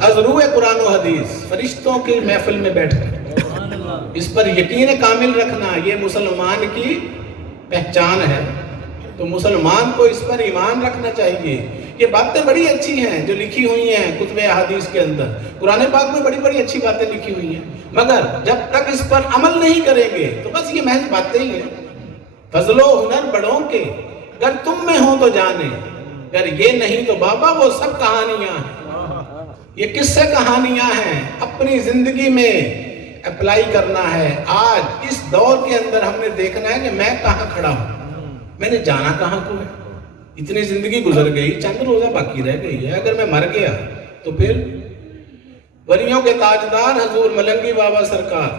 अज़रूए कुरान व हदीस, फरिश्तों की महफिल में बैठकर इस पर यकीन कामिल रखना, ये मुसलमान की पहचान है। तो मुसलमान को इस पर ईमान रखना चाहिए। ये बातें बड़ी अच्छी हैं जो लिखी हुई हैं कुतुब अहादीस के अंदर, कुरान पाक में बड़ी बड़ी अच्छी बातें लिखी हुई हैं, मगर जब तक इस पर अमल नहीं करेंगे तो बस ये महज बातें ही हैं। फजलो हुनर बड़ों के, अगर तुम में हो तो जाने, अगर ये नहीं तो बाबा वो सब कहानियां हैं। ये किससे कहानियां हैं, अपनी जिंदगी में अप्लाई करना है। आज इस दौर के अंदर हमने देखना है कि मैं कहाँ खड़ा हूँ, मैंने जाना कहाँ को है। इतनी जिंदगी गुजर गई, चंद रोजा बाकी रह गई है। अगर मैं मर गया तो फिर वलियों के ताजदार हजूर मलंगी बाबा सरकार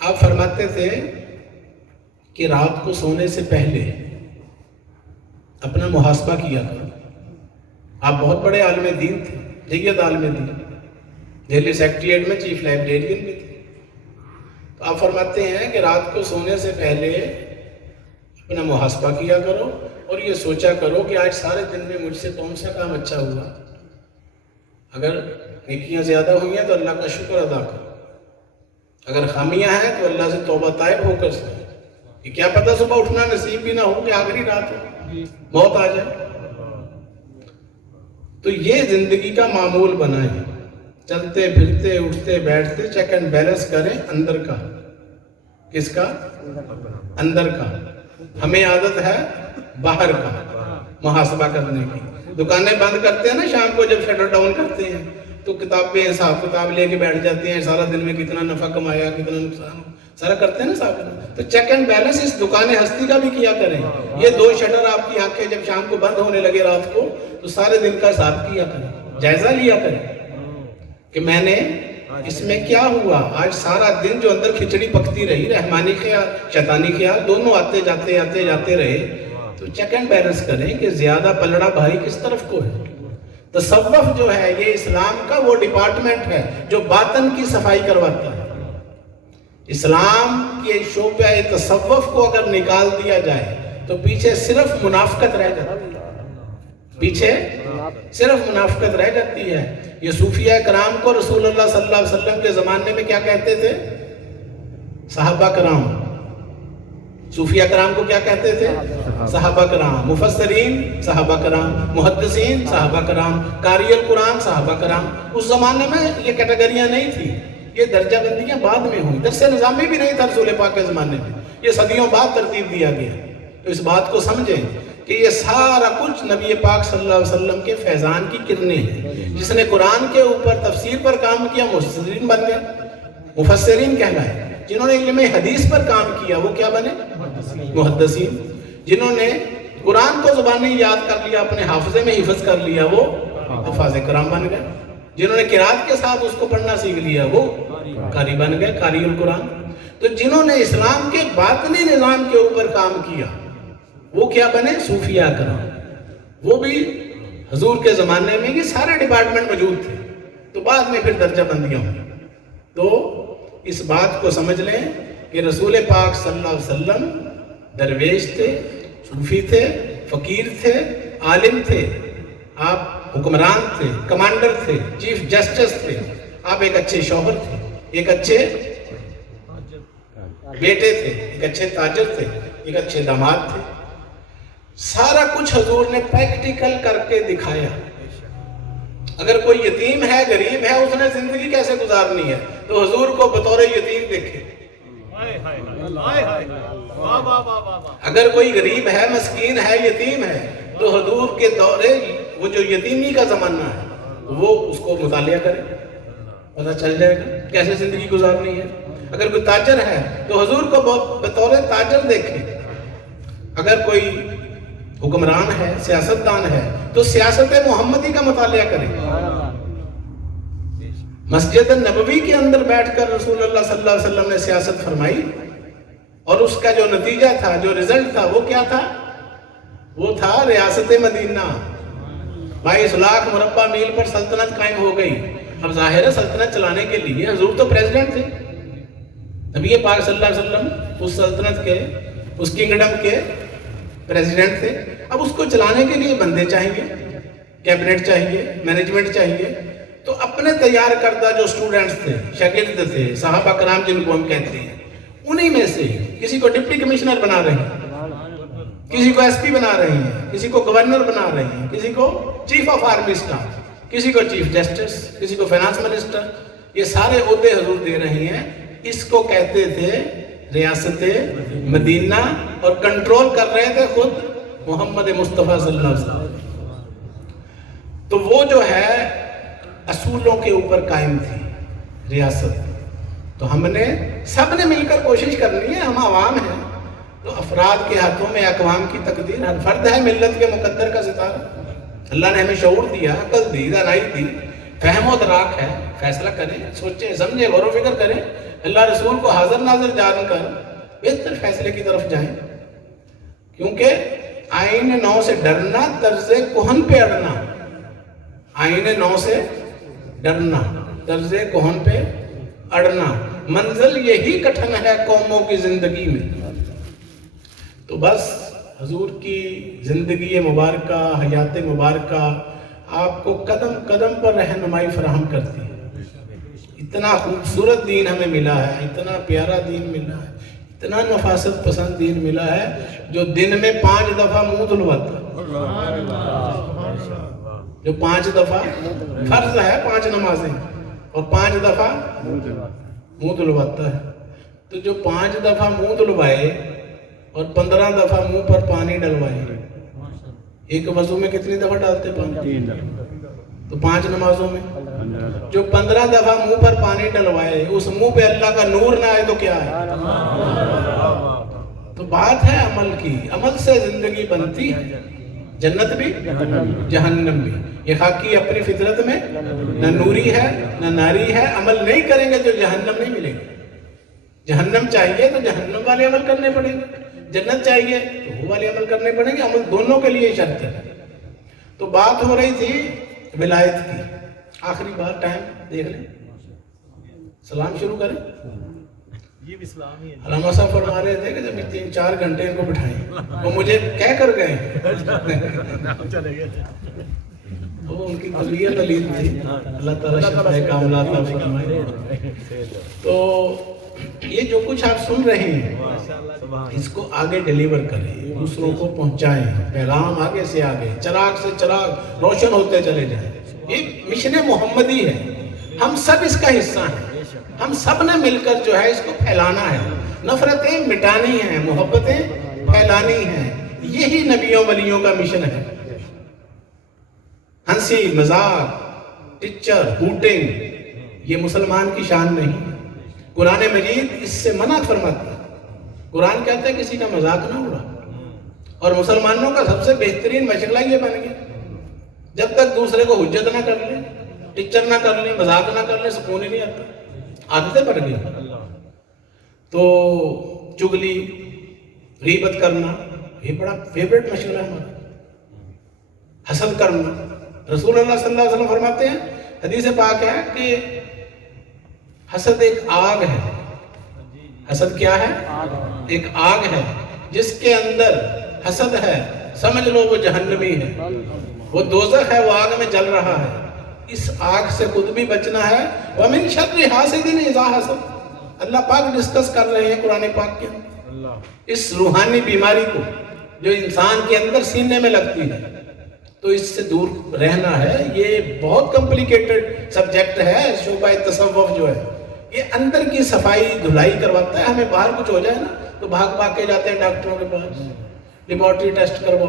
आप फरमाते थे कि रात को सोने से पहले अपना मुहासबा किया करो। आप बहुत बड़े आलिम दीन थे, जय्यद आलिम दीन, दिल्ली सेक्रेटेरिएट में चीफ लाइब्रेरियन में थे। तो आप फरमाते हैं कि रात को सोने से पहले अपना मुहासबा किया करो और ये सोचा करो कि आज सारे दिन में मुझसे कौन सा काम अच्छा हुआ। अगर नेकियां ज़्यादा हुई हैं तो अल्लाह का शुक्र अदा करो, अगर खामियां हैं तो अल्लाह से तौबा ताइब होकर सो। कि क्या पता सुबह उठना नसीब भी ना हो कि आखिरी रात हो, मौत आ जाए। तो ये जिंदगी का मामूल बनाए, चलते फिरते उठते बैठते चेक एंड बैलेंस करें अंदर का। किसका? अंदर का। हमें आदत है बाहर का मुहासबा करने की। दुकानें बंद करते हैं ना शाम को, जब शटर डाउन करते हैं तो किताबें हिसाब किताब लेके बैठ जाते हैं, सारा दिन में कितना नफा कमाया, कितना नुकसान, सारा करते हैं ना साहब। तो चेक एंड बैलेंस इस दुकान हस्ती का भी किया करें। ये दो शटर आपकी आंखें जब शाम को बंद होने लगे रात को, तो सारे दिन का हिसाब किया करें, जायजा लिया करें कि मैंने इसमें क्या हुआ। आज सारा दिन जो अंदर खिचड़ी पकती रही, रहमानी ख्याल शैतानी ख्याल दोनों आते जाते रहे, तो चेक एंड बैलेंस करें कि ज्यादा पलड़ा भाई किस तरफ को है। तसव्वुफ जो है ये इस्लाम का वो डिपार्टमेंट है जो बातन की सफाई करवाता है। इस्लाम के शोबे तसव्वुफ को अगर निकाल दिया जाए तो पीछे सिर्फ मुनाफकत रह जाती है, पीछे सिर्फ मुनाफकत रह जाती है। ये सूफिया कराम को रसूलुल्लाह सल्लल्लाहु अलैहि वसल्लम के जमाने में क्या कहते थे? सहाबा कराम। सूफिया कराम को क्या कहते थे? सहाबा कराम। मुफस्सरीन सहाबा कराम, मुहद्दिसीन सहाबा कराम, कारियल कुरान सहाबा कराम। उस जमाने में ये कैटेगरियां नहीं थी, ये दर्जा बंदियां बाद में हुई। दरसे निज़ामी भी नहीं था रसूल पाक के ज़माने में, ये सदियों बाद तरतीब दिया गया। तो इस बात को समझें कि ये सारा कुछ नबी पाक सल्लल्लाहु अलैहि वसल्लम के फैज़ान की किरणें हैं। जिसने कुरान के ऊपर तफसीर पर काम किया मुफस्सिरीन बन गए, मुफस्सिरीन कहलाए। जिन्होंने इल्म हदीस पर काम किया वो क्या बने? मुहद्दिसीन। जिन्होंने कुरान को ज़ुबानी याद कर लिया, अपने हाफिज़े में हिफ्ज़ कर लिया, वो हुफ़ाज़ कराम बन गए। जिन्होंने किरात के साथ उसको पढ़ना सीख लिया वो कारी बन गए, कारियुल कुरान। तो जिन्होंने इस्लाम के बातनी निज़ाम के ऊपर काम किया वो क्या बने? सूफिया कराम। वो भी हजूर के ज़माने में ये सारे डिपार्टमेंट मौजूद थे, तो बाद में फिर दर्जा बंदियाँ हुई। तो इस बात को समझ लें कि रसूल पाक सल्लल्लाहु अलैहि वसल्लम दरवेश थे, सूफी थे, फ़कीर थे, आलिम थे, आप हुक्मरान थे, कमांडर थे, चीफ जस्टिस थे, आप एक अच्छे शौहर थे, एक अच्छे बेटे थे, एक अच्छे ताजर थे, एक अच्छे दामाद थे। सारा कुछ हजूर ने प्रैक्टिकल करके दिखाया। अगर कोई यतीम है, गरीब है, उसने जिंदगी कैसे गुजारनी है तो हजूर को बतौर यतीम देखे। अगर कोई गरीब है, मस्कीन है, यतीम है तो हजूर के दौरे वो जो यतीमी का जमाना है वो उसको मुतालिया करे, पता चल जाएगा कैसे जिंदगी गुजारनी है। अगर कोई ताजर है तो हजूर को बतौर ताजर देखे। अगर कोई हुक्मरान है, सियासतदान है तो सियासत मोहम्मदी का मुतालिया करें। मस्जिद नबवी के अंदर बैठकर रसूलुल्लाह सल्लल्लाहु अलैहि वसल्लम ने सियासत फरमाई और उसका जो नतीजा था, जो रिजल्ट था वो क्या था? वो था रियासत मदीना। 22 लाख मुरब्बा मील पर सल्तनत कायम हो गई। अब जाहिर है सल्तनत चलाने के लिए हजूर तो प्रेसिडेंट थे, नबी पाक सल्लल्लाहु अलैहि वसल्लम उस सल्तनत के, उस किंगडम के प्रेसिडेंट थे। अब उसको चलाने के लिए बंदे चाहिए, कैबिनेट चाहिए, मैनेजमेंट चाहिए। तो अपने तैयार करदा जो स्टूडेंट्स थे, शागिर्द थे, साहबा कराम जिनको हम कहते हैं, उन्हीं में से किसी को डिप्टी कमिश्नर बना रहे हैं, किसी को एसपी बना रहे हैं, किसी को गवर्नर बना रहे हैं, किसी को चीफ ऑफ आर्मी स्टाफ, किसी को चीफ जस्टिस, किसी को फाइनेंस मिनिस्टर, ये सारे ओहदे हजूर दे रहे हैं। इसको कहते थे रियासत मदीना, और कंट्रोल कर रहे थे खुद मोहम्मद मुस्तफ़ा सल्लल्लाहु अलैहि वसल्लम। तो वो जो है असूलों के ऊपर कायम थी रियासत। तो हमने सबने मिलकर कोशिश करनी है, हम आवाम हैं, तो अफराद के हाथों में अकवाम की तकदीर, हर फर्द है मिल्लत के मुकद्दर का सितारा। अल्लाह ने हमें शऊर दिया, अकल दी, दानाई दी, फहम व दराक है, फैसला करें, सोचें, समझें, गौर व फिक्र करें, अल्लाह रसूल को हाजिर नाजिर जानकर बेहतर फैसले की तरफ जाएं। क्योंकि आईने नौ से डरना, तर्ज़े कोहन पे अड़ना। आईने नौ से डरना, तर्ज़े कोहन पे अड़ना, मंजिल यही कठिन है कौमों की जिंदगी में। तो बस हजूर की जिंदगी मुबारका, हयात मुबारका आपको कदम कदम पर रहनुमाई फराहम करती है। इतना खूबसूरत दीन हमें मिला है, इतना प्यारा दीन मिला है, इतना नफासत पसंद दीन मिला है, जो दिन में 5 दफा मुंह धुलवाता, जो 5 दफा फर्ज है, 5 नमाजें, और 5 दफा मुंह धुलवाता है। तो जो 5 दफा मुंह धुलवाए और 15 दफा मुंह पर पानी डलवाए, एक वजू में कितनी दफा डालते पानी? तो 5 नमाजों में जो 15 दफा मुंह पर पानी डलवाए, उस मुंह पे अल्लाह का नूर ना आए तो क्या है? तो बात है अमल की, अमल से जिंदगी बनती है, जन्नत भी जहन्नम भी। ये खाकी अपनी फितरत में न नूरी है न नारी है, अमल नहीं करेंगे तो जहन्नम नहीं मिलेगी। जहन्नम चाहिए तो जहन्नम वाले अमल करने पड़ेंगे, जन्नत चाहिए तो वो वाले अमल करने पड़ेंगे, अमल दोनों के लिए शर्त है। तो बात हो रही थी विलायत की, आखिरी बार टाइम देख लें, सलाम शुरू करें। ये भी इस्लाम ही है। अलामा साहब फरमा रहे थे कि जब 3-4 घंटे इनको बिठाएं, वो मुझे कह कर गए, वो उनकी तबीयत अलीम थी, अल्लाह ताला शफ़ाए कामलात अता फरमाए। तो ये जो कुछ आप सुन रहे हैं, इसको आगे डिलीवर करें, दूसरों को पहुंचाएं, पैगाम आगे से आगे, चिराग से चिराग रोशन होते चले जाएं। ये मिशन मोहम्मदी है, हम सब इसका हिस्सा हैं, हम सब ने मिलकर जो है इसको फैलाना है, नफरतें मिटानी है, मोहब्बतें फैलानी है। यही नबियों वलियों का मिशन है। हंसी मजाक, टिच्चर, हूटिंग ये मुसलमान की शान नहीं। कुरान मजीद इससे मना फरमाता है। कुरान कहता है किसी का मजाक ना उड़ा, और मुसलमानों का सबसे बेहतरीन मशगला ये बन गया, जब तक दूसरे को हुज्जत ना कर ले, टिच्चर ना कर ले, मजाक ना कर ले, सुकून ही नहीं आता, आदतें पड़ गई। तो चुगली, गीबत करना ये बड़ा फेवरेट मशगला है हमारा। हसद करना, रसूल अल्लाह सल्लल्लाहु अलैहि वसल्लम फरमाते हैं, हदीस पाक है कि हसद एक आग है। हसद क्या है? एक आग है, जिसके अंदर हसद है, समझ लो वो जहन्नमी है, वो दोज़ख है, वो आग में जल रहा है। इस आग से खुद भी बचना है। वमिन शर्रि हासिदिन इज़ा हसद, अल्लाह पाक डिस्कस कर रहे हैं कुरान पाक के अंदर इस रूहानी बीमारी को जो इंसान के अंदर सीने में लगती है। तो इससे दूर रहना है। ये बहुत कॉम्प्लिकेटेड सब्जेक्ट है। शोबा तसव्वुफ जो है ये अंदर की सफाई धुलाई करवाता है। हमें बाहर कुछ हो जाए ना तो भाग भाग के जाते हैं डॉक्टरों के पास, लेबोरेटरी टेस्ट करवाओ,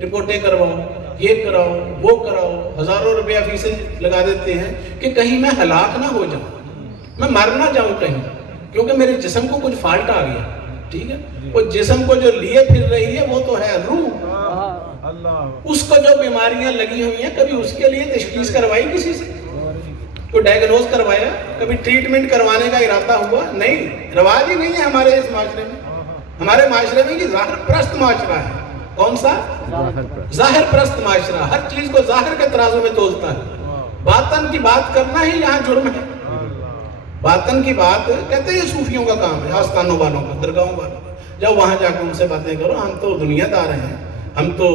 रिपोर्टें करवाओ, ये कराओ, वो कराओ, हजारों रुपया फीसें लगा देते हैं कि कहीं मैं हलाक ना हो जाऊं, मैं मर ना जाऊं कहीं, क्योंकि मेरे जिस्म को कुछ फॉल्ट आ गया। ठीक है, वो जिस्म को जो लिए फिर रही है वो तो है रूह। उसको जो बीमारियां लगी हुई हैं, कभी उसके लिए तशखीस करवाई किसी से, कोई डायग्नोज करवाया, कभी ट्रीटमेंट करवाने का इरादा हुआ? नहीं, रिवाज ही नहीं है हमारे इस माशरे में। हमारे माशरे में ये जाहिर परस्त माशरा है। कौन सा? जाहिर परस्त माशरा, हर चीज को जाहिर के तराजू में तोलता है। बातन की बात करना ही यहाँ जुर्म है। बातन की बात कहते हैं सूफियों का काम है, आस्थानों वालों का, दरगाहों वालों का। जब वहां जाकर उनसे बातें करो, हम तो दुनियादार हैं, हम तो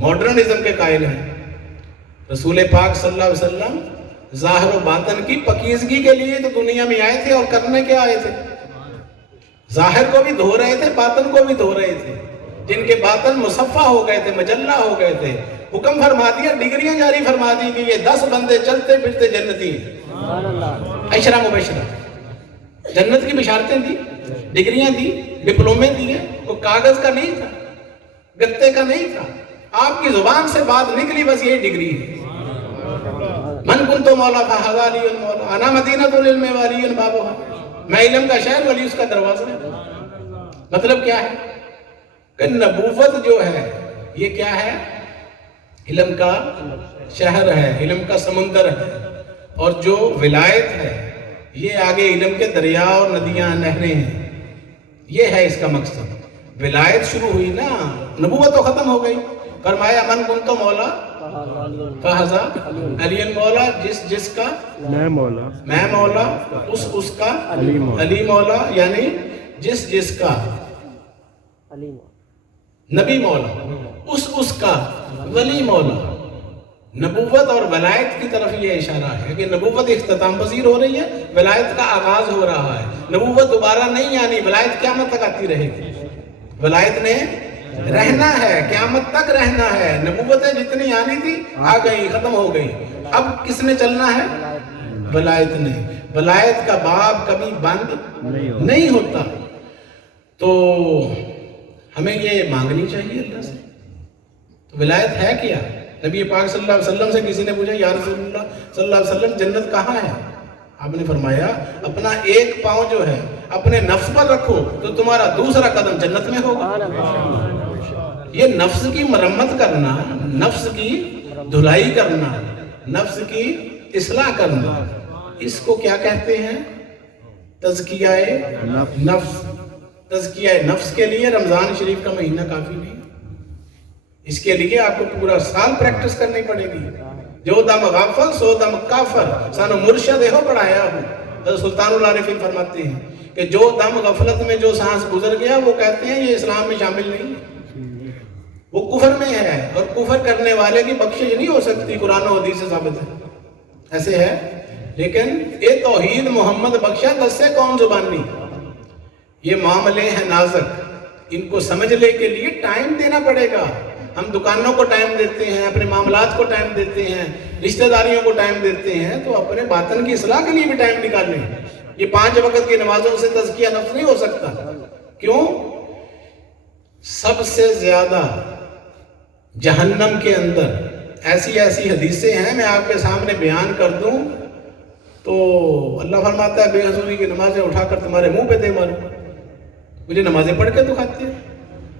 मॉडर्निज्म के कायल हैं। رسول پاک صلی اللہ علیہ وسلم ظاہر و باطن کی پکیزگی کے لیے تو دنیا میں آئے تھے، اور کرنے کیا آئے تھے؟ ظاہر کو بھی دھو رہے تھے، باطن کو بھی دھو رہے تھے۔ جن کے باطن مصفہ ہو گئے تھے، مجلہ ہو گئے تھے، حکم فرما دیا، ڈگریاں جاری فرما دی کہ یہ 10 بندے چلتے پھرتے جنتی ہیں۔ عشرہ مبشرہ، جنت کی بشارتیں دی، ڈگریاں دی، ڈپلومے دیے، وہ کاغذ کا نہیں تھا، گتے کا نہیں تھا، آپ کی زبان سے بات نکلی، بس یہی ڈگری ہے۔ من کنت مولا فہذا لی المولا انا مدینۃ العلم ولی بابها، میں علم کا شہر، ولی اس کا دروازہ ہے۔ مطلب کیا ہے کہ نبوت جو ہے یہ کیا ہے؟ علم کا شہر ہے، علم کا سمندر ہے، اور جو ولایت ہے یہ آگے علم کے دریا اور ندیاں، نہریں ہیں۔ یہ ہے اس کا مقصد۔ ولایت شروع ہوئی نا، نبوت تو ختم ہو گئی۔ فرمایا من کنت مولا فہذا علی مولا، جس کا میں مولا، میں مولا، اس کا علی مولا، یعنی جس کا نبی مولا، اس کا ولی مولا۔ نبوت اور ولایت کی طرف یہ اشارہ ہے کہ نبوت اختتام پذیر ہو رہی ہے، ولایت کا آغاز ہو رہا ہے۔ نبوت دوبارہ نہیں آنی، ولایت قیامت تک آتی رہے گی۔ ولایت نے رہنا ہے، قیامت تک رہنا ہے۔ نبوتیں جتنی آنی تھی آ گئی، ختم ہو گئی۔ اب کس نے چلنا ہے؟ ولایت نے۔ ولایت کا باب کبھی بند نہیں ہوتا۔ تو ہمیں یہ مانگنی چاہیے اللہ سے۔ تو ولایت ہے کیا؟ نبی پاک صلی اللہ علیہ وسلم سے کسی نے پوچھا یا رسول اللہ صلی اللہ علیہ وسلم جنت کہاں ہے؟ آپ نے فرمایا اپنا ایک پاؤں جو ہے اپنے نفس پر رکھو تو تمہارا دوسرا قدم جنت میں ہوگا۔ یہ نفس کی مرمت کرنا، نفس کی دھلائی کرنا، نفس کی اصلاح کرنا، اس کو کیا کہتے ہیں؟ تزکیہ نفس۔ تزکیہ نفس کے لیے رمضان شریف کا مہینہ کافی نہیں، اس کے لیے آپ کو پورا سال پریکٹس کرنی پڑے گی۔ جو دم غافل سو دم کافر، سانو مرشد ہو پڑھایا ہو۔ حضرت سلطان العارفین فرماتے ہیں کہ جو دم غفلت میں جو سانس گزر گیا وہ کہتے ہیں یہ اسلام میں شامل نہیں ہے، وہ کفر میں ہے، اور کفر کرنے والے کی بخشش نہیں ہو سکتی، قرآن و حدیث سے ثابت ہے۔ ایسے ہے، لیکن اے توحید محمد بخشا دس سے کون زبانی۔ یہ معاملے ہیں نازک، ان کو سمجھنے کے لیے ٹائم دینا پڑے گا۔ ہم دکانوں کو ٹائم دیتے ہیں، اپنے معاملات کو ٹائم دیتے ہیں، رشتہ داریوں کو ٹائم دیتے ہیں، تو اپنے باطن کی اصلاح کے لیے بھی ٹائم نکالیں۔ یہ 5 وقت کی نمازوں سے تزکیہ نفس نہیں ہو سکتا۔ کیوں؟ سب سے زیادہ جہنم کے اندر ایسی حدیثیں ہیں، میں آپ کے سامنے بیان کر دوں تو اللہ فرماتا ہے بے حضوری کی نمازیں اٹھا کر تمہارے منہ پہ دے ماروں۔ مجھے نمازیں پڑھ کے دکھاتے ہیں،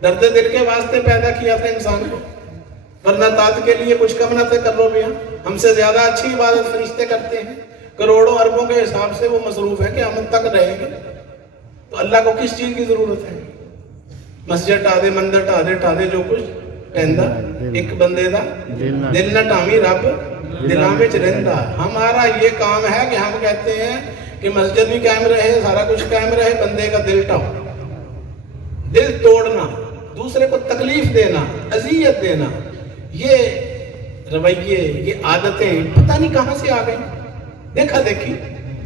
درد دل کے واسطے پیدا کیا تھا انسان کو، ورنہ تات کے لیے کچھ کم نہ تھے کر لو بیاں۔ ہم سے زیادہ اچھی عبادت فرشتے کرتے ہیں، کروڑوں اربوں کے حساب سے وہ مصروف ہے کہ قیامت تک رہیں گے۔ تو اللہ کو کس چیز کی ضرورت ہے؟ مسجد ٹا دے، مندر ٹا دے جو کچھ ٹہندا، ایک بندے دا دل نہ ٹامی رب دلاں وچ رہندا۔ ہمارا یہ کام ہے کہ ہم کہتے ہیں کہ مسجد بھی قائم رہے، سارا کچھ قائم رہے، بندے کا دل ٹاؤ، دل توڑنا، دوسرے کو تکلیف دینا، اذیت دینا، یہ رویے، یہ عادتیں پتہ نہیں کہاں سے آ گئی، دیکھا دیکھی۔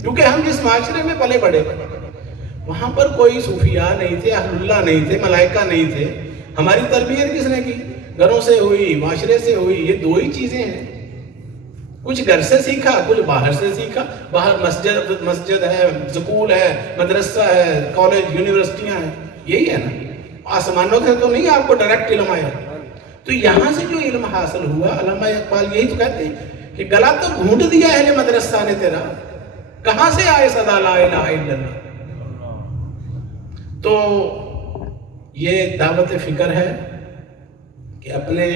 کیونکہ ہم جس معاشرے میں پلے بڑے، وہاں پر کوئی صوفیاء نہیں تھے، اہل اللہ نہیں تھے، ملائکہ نہیں تھے۔ ہماری تربیت کس نے کی؟ گھروں سے ہوئی، معاشرے سے ہوئی۔ یہ 2 ہی چیزیں ہیں، کچھ گھر سے سیکھا، کچھ باہر سے سیکھا۔ باہر مسجد ہے، سکول ہے، مدرسہ ہے، کالج، یونیورسٹیاں ہیں، یہی ہے نا۔ آسمانوں سے تو نہیں آپ کو ڈائریکٹ علم آیا۔ تو یہاں سے جو علم حاصل ہوا، علامہ اقبال یہی تو کہتے ہیں کہ گلا تو گھونٹ دیا اہل مدرسہ نے تیرا، کہاں سے آئے صدا لا الہ الا اللہ۔ تو یہ دعوت فکر ہے کہ اپنے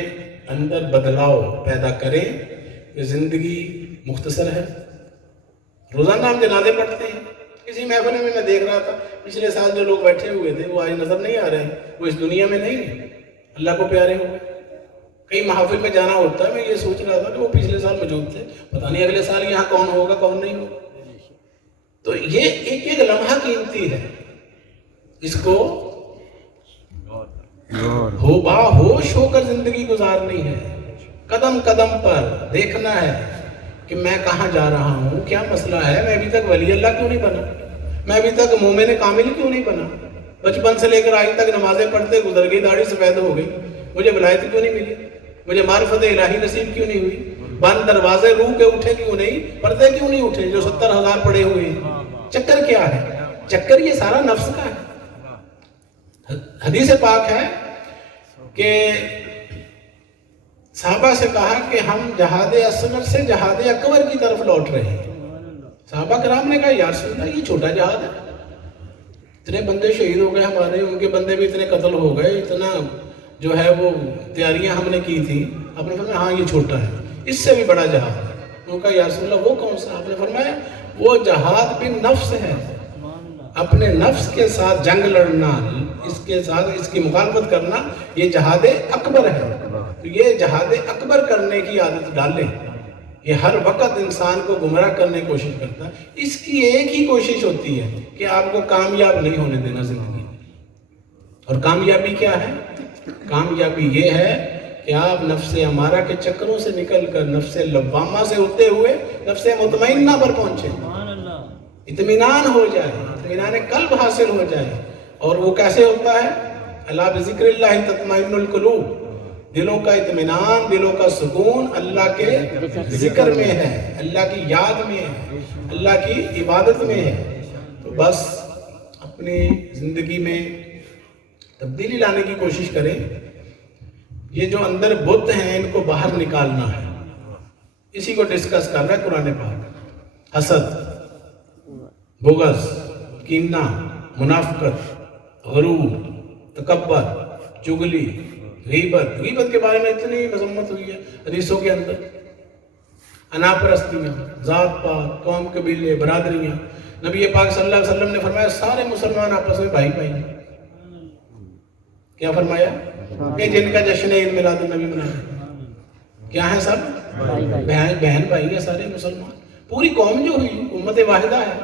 اندر بدلاؤ پیدا کریں کہ زندگی مختصر ہے۔ روزانہ ہم جنازے پڑھتے ہیں، کسی محفل میں میں دیکھ رہا تھا پچھلے سال جو لوگ بیٹھے ہوئے تھے وہ آج نظر نہیں آ رہے ہیں، وہ اس دنیا میں نہیں ہیں، اللہ کو پیارے ہوئے۔ کئی محافل میں جانا ہوتا ہے، میں یہ سوچ رہا تھا کہ وہ پچھلے سال موجود تھے، پتہ نہیں اگلے سال یہاں کون ہوگا کون نہیں ہوگا۔ تو یہ ایک لمحہ قیمتی ہے، اس کو ہوش ہو کر زندگی گزارنی ہے۔ कदम कदम पर देखना है कि मैं कहाँ जा रहा हूँ, क्या मसला है, मैं अभी तक वली अल्लाह क्यों नहीं बना, मैं अभी तक मोमिन कामिल क्यों नहीं बना, बचपन से लेकर आज तक नमाजें पढ़ते गुजर गई, दाढ़ी सफेद हो गई, मुझे विलायत क्यों नहीं मिली, मुझे मार्फत इलाही नसीब क्यों नहीं हुई, बंद दरवाजे रूह के उठे क्यों नहीं, पर्दे क्यों नहीं उठे जो 70,000 पड़े हुए हैं, चक्कर क्या है, चक्कर ये सारा नफ्स का है। हदीस पाक है कि साहबा से कहा कि हम जहाद असगर से जहाद अकबर की तरफ लौट रहे हैं। साहबा कराम ने कहा या रसूल अल्लाह ये छोटा जहाद है, इतने बंदे शहीद हो गए हमारे, उनके बंदे भी इतने कत्ल हो गए, इतना जो है वो तैयारियां हमने की थी। आपने फरमाया हाँ ये छोटा है, इससे भी बड़ा जहाद है। उनका या रसूल अल्लाह वो कौन सा? आपने फरमाया वो जहाद भी नफ्स है, अपने नफ्स के साथ जंग लड़ना, इसके साथ इसकी मुखालफत करना, ये जहाद अकबर है। तो ये जहाद अकबर करने की आदत डालें, ये हर वक्त इंसान को गुमराह करने की कोशिश करता है। इसकी एक ही कोशिश होती है कि आपको कामयाब नहीं होने देना जिंदगी में। और कामयाबी क्या है? कामयाबी ये है कि आप नफ्से अमारा के चक्करों से निकलकर नफ्से लव्वामा से होते हुए नफ्से मुतमइन्ना पर पहुंचे, इत्मीनान हो जाए, इत्मीनान कल्ब हासिल हो जाए। और वो कैसे होता है? अला बिज़िक्रिल्लाह तत्मइन्नुल कुलूब, दिलों का इत्मीनान, दिलों का सुकून अल्लाह के जिक्र में है, अल्लाह की याद में है, अल्लाह की इबादत में है। तो बस अपनी जिंदगी में तब्दीली लाने की कोशिश करें। ये जो अंदर बुत हैं इनको बाहर निकालना है, इसी को डिस्कस कर रहा है कुरान पाक। हसद, बुग़्ज़, कीना, मुनाफ़िक़त, ग़ुरूर, तकब्बर, चुगली, गीबत। गीबत के बारे में इतनी मजम्मत हुई है हदीसों के अंदर। अनापरस्तियाँ, ज़ात पात, कौम कबीले, बरादरियाँ। नबी पाक सल्लल्लाहु अलैहि वसल्लम ने फरमाया सारे मुसलमान आपस में भाई भाई हैं। क्या फरमाया? कि जिनका जश्न ईद मिलाद नबी मनाए क्या है? सब बहन भाई है सारे मुसलमान। पूरी कौम जो हुई उम्मत वाहिदा है।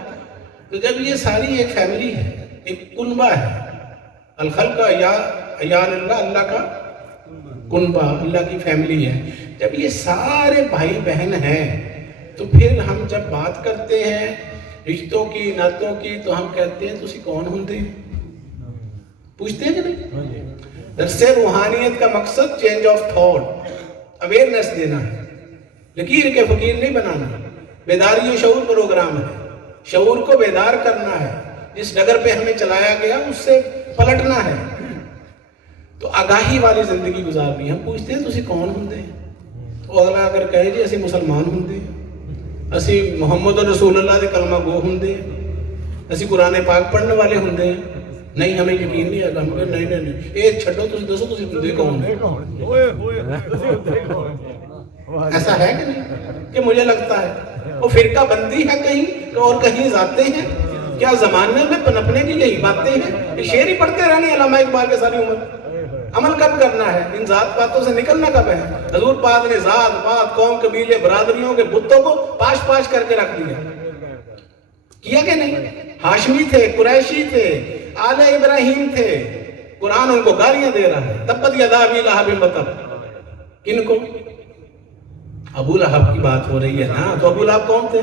तो जब ये सारी एक फैमिली है, एक कुनबा है, अल खल्क़ या अल्लाह का कुनबा, अल्लाह की फैमिली है। जब ये सारे भाई बहन हैं तो फिर हम जब बात करते हैं रिश्तों की, नातों की, तो हम कहते हैं तुसी कौन होंदे? पूछते हैं कि नहीं? दरसे रूहानियत का मकसद चेंज ऑफ थॉट, अवेयरनेस देना है, लकीर के फकीर नहीं बनाना। बेदारी शऊर प्रोग्राम है, शऊर को बेदार करना है। जिस डगर पे हमें चलाया गया उससे पलटना है। तो आगाही वाली जिंदगी गुजारनी। हम पूछते हैं तुसी कौन होंदे? तो अगला अगर कहे जी असी मुसलमान होंदे, असी मुहम्मद रसूलुल्लाह दे कलमा गो होंदे, असी कुरान पाक पढ़ने वाले होंदे, नहीं हमें यकीन नहीं है। हम कहे नहीं नहीं नहीं ये छड्डो, तुसी दसो तुसी होंदे कौन? ऐसा है कि नहीं? कि मुझे लगता है वो फिरका बंदी है कहीं और कहीं जाते हैं। क्या जमाने में पनपने की यही बातें हैं? शेर ही पढ़ते रहने अल्लामा इकबाल के सारी उम्र। अमल कब करना है? इन जात पातों से निकलना कब है? हजूर पाक ने जात पात, कौम कबीले, बरादरियों के बुतों को पाश पाश करके रख दिया। किया कि नहीं? हाशमी थे, कुरैशी थे, आले इब्राहिम थे। कुरान उनको गालियां दे रहा है। तब्बत यदा अबी लहब वतब। किनको? अबू लहब की बात हो रही है ना। तो अबू लहब कौन थे?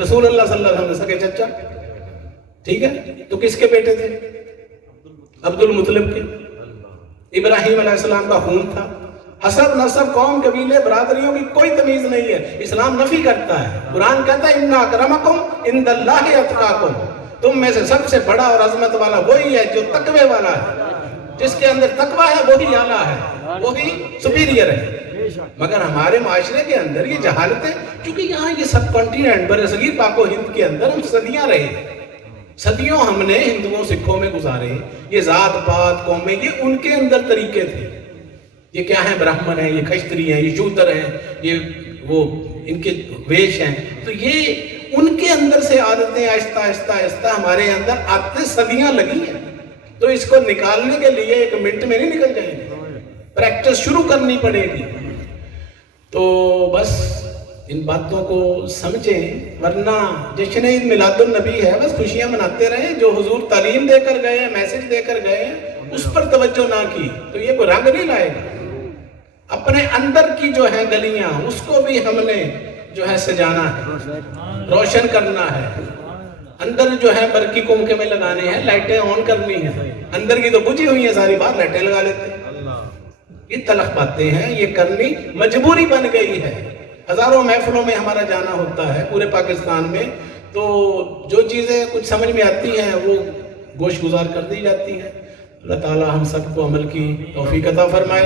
रसूलुल्लाह सल्लल्लाहु अलैहि वसल्लम सके चचा। ठीक है, तो किसके बेटे थे? अब्दुल मुतलिब के। इब्राहिम अलैहिस्सलाम का खून था। हसब नसब, कौम कबीले, बरादरियों की कोई तमीज नहीं है। इस्लाम नफी करता है। कुरान कहता है इन्ना अकरमकुम इंदल्लाहि अतकाकुम, तुम में से सबसे बड़ा और अजमत वाला वही है जो तकवे वाला है। जिसके अंदर तकवा है वही आला है, वही सुपीरियर है। मगर हमारे माशरे के अंदर ये जहालतें, क्योंकि यहाँ ये सब कॉन्टिनेंट बरसगीर पाको हिंद के अंदर हम सदियां रहे, सदियों हमने हिंदुओं सिखों में गुजारे। ये जात पात कौमें, ये उनके अंदर तरीके थे। ये क्या है? ब्राह्मण है, ये खश्त्री है, ये शूद्र है, ये वो इनके वेश हैं। तो ये उनके अंदर से आदतें आहिस्ता आहिस्ता आहिस्ता हमारे अंदर आते सदियां लगी हैं। तो इसको निकालने के लिए एक मिनट में नहीं निकल जाएंगे, प्रैक्टिस शुरू करनी पड़ेगी। तो बस इन बातों को समझें, वरना जश्न ईद मिलादुन नबी है, बस खुशियां मनाते रहे। जो हुजूर तालीम देकर गए, मैसेज देकर गए, उस पर तवज्जो ना की तो ये कोई रंग नहीं लाएगा। अपने अंदर की जो है गलियां, उसको भी हमने जो है सजाना है, रोशन करना है। अंदर जो है बरकी कुमके में लगाने हैं, लाइटें ऑन करनी है। अंदर की तो बुझी हुई है सारी, बाहर लाइटें लगा लेते हैं। ये तलख बातें हैं, ये करनी मजबूरी बन गई है। हजारों महफिलों में हमारा जाना होता है पूरे पाकिस्तान में, तो जो चीज़ें कुछ समझ में आती हैं वो गोश गुजार कर दी जाती हैं। अल्लाह ताला हम सबको अमल की तौफीक अता फरमाए।